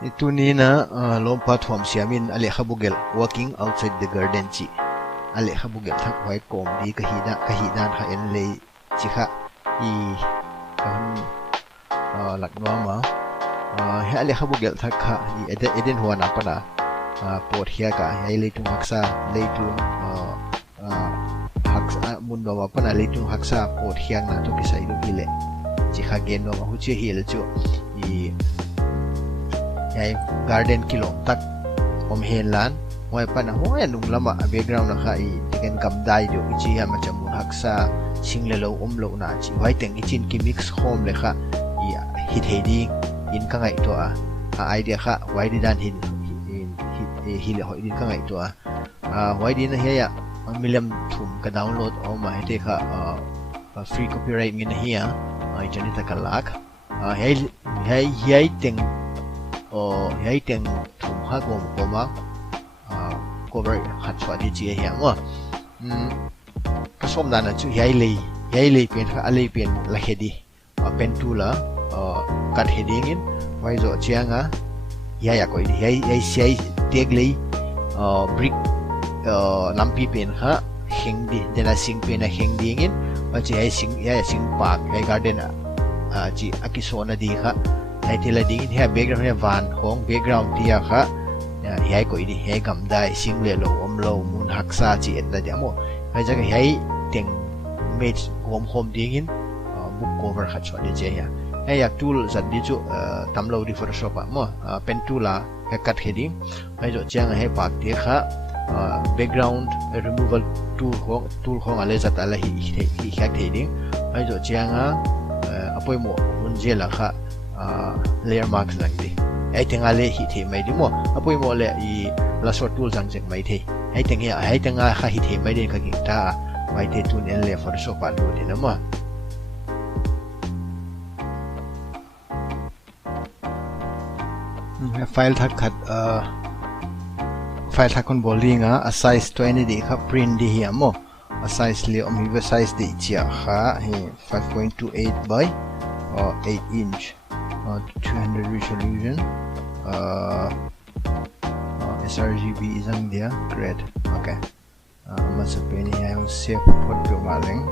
Itu ni na lompat huam siamin ale khabugel walking outside the garden chi ale khabugel thak hoi kom di kahidan kha enle chi kha I kan lakwa ma he ale khabugel thak kha I eden huwa na pana pot hia ka he leitung haksa leitung haksa mun no pana leitung haksa pot hiang na to kisai do hile chi kha gen no hu chi hil chu I Hiai garden kilo tak om hen lan hoi pana hoi nung lama background na kha I tiken kam dai jo chi ha ma chamun haksa single lo lo na chi hoi teng ichin ki mix home le kha I hit hedi in ka ngai to a idea kha wai di dan hin hile hoi din ka ngai to a wai din he ya milam thum ka download o ma he te kha free copyright min hiya ai chani ta kalak hiai teng Hiai teng thum ha gom koma cover khat chwa di chi hiam wa ka som dan chu hiai lei pen kha alei pen la hedi pen tu la kat heading in wai zo chianga hiai ko hiai sei tek lei brick lampi pen kha heng di dena sing pen heng ding in wa chi hiai sing park hiai garden chi akisona di kha Hiai tila ding in hiai background hiai van hong background tia kha hiai ko ini hiai gam dai sing le lo lo mun haksa chi et da demo hiai jaga hiai teng match home ding in book cover kha chwa de je ya hiai yak tool zat di chu tamlo di photoshop mo pen tool la ka cut heading hiai jo chang hiai pak te kha background removal tool hong ale zat ala hi khak heading hiai jo chang apoi mo mun je la kha layer marks lang di ai tenga le hi the mai di mo apoi mo le I lasso tool jang jek mai the ai tenga kha hi the mai de kagingta mai the tun enle photoshop a do de na mo file thak khat file thak kon bowling a size 20 di kha print di hi mo a size le om hi size di chia kha he 5.28 by 8 inch 200 resolution sRGB isang dia great okay masapin niya yung save photo maling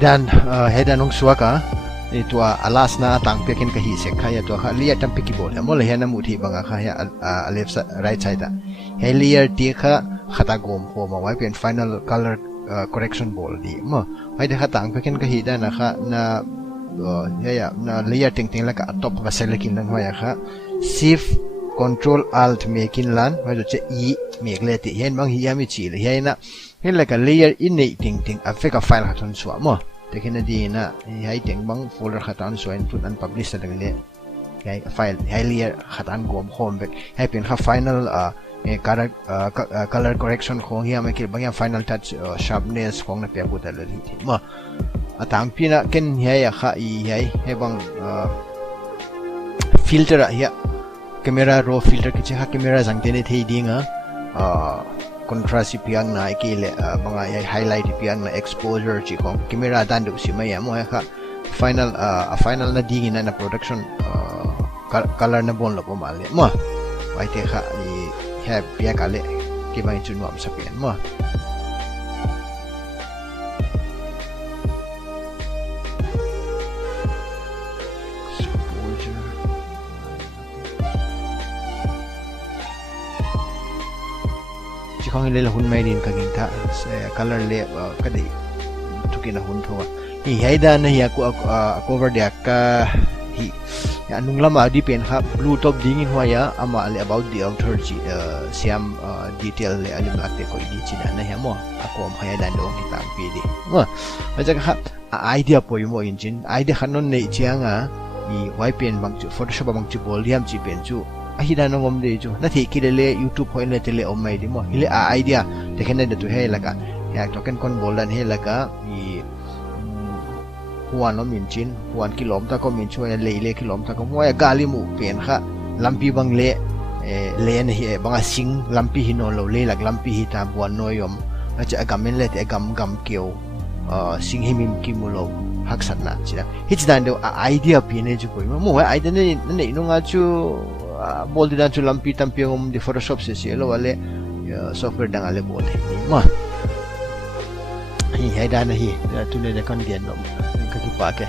hedan ong suaka itu alas na tang pekin kahi se khaya to liya tam peki bol mo le hena muthi banga khaya left right side he layer ti kha khata gom ho ma wai pen final color correction ball di mo ai de kha tang pekin kahi da na kha na na layer ting ting la ka top ka selekin nang hoya kha shift control alt mekin lan wa jo che e mek le ti hen bang hi ya mi chi le he na hen la ka layer in nei ting ting affect a file khaton suwa mo tekin na di na hi ting bang folder khatan so in put and publish dang le hi file hi layer khatan gom home back hi pen kha final color correction khong hi ma ki bang ya final touch sharpness khong na pe bu da le thi ma atang pina ken hi ya kha hi he bang filter hi camera raw filter ki ha camera jang te ne thei dinga contrast piang na ki le banga highlight piang na exposure chi khong camera dan du si mai mo ha final na ding in na production color na bon lo ko mal le mo ai te kha i ha pia ka le ki bang chu nuam sa pian mo khong le hun mai din kagingta color le ka dei tukin hun thowa hi haida na ya ko cover dia ka hi anung lama di pen kha blue top ding in hoya ama le about the outer siam detail le alim lakte ko di china na ya mo akom haya dan dong ki tam pi di mo aja ka idea poi mo engine idea khanon nei chianga i wai pen bang chu photoshop bang chu volume chi pen chu ahida no ngom de ju na thi kilele youtube hoile tele omai di mo ile idea tekene de tu he laka ya token kon bawldan he laka i huan no min chin 1 kilom ta ko min chu le kilom ta ko mo ya gali mu pen kha lampi bang le ne he banga sing lampi hino lo le lak lampi hi ta buan no yom acha agamen le te gam keu sing himim kimulo haksan na chira hits dan do idea pine ju ko mo idea ne no nga chu bawldan chu lampi tampi ngom di photoshop se lo wale software dang ale bol ni ma hi haida na hi tu ne kon gen no ka ki pa ke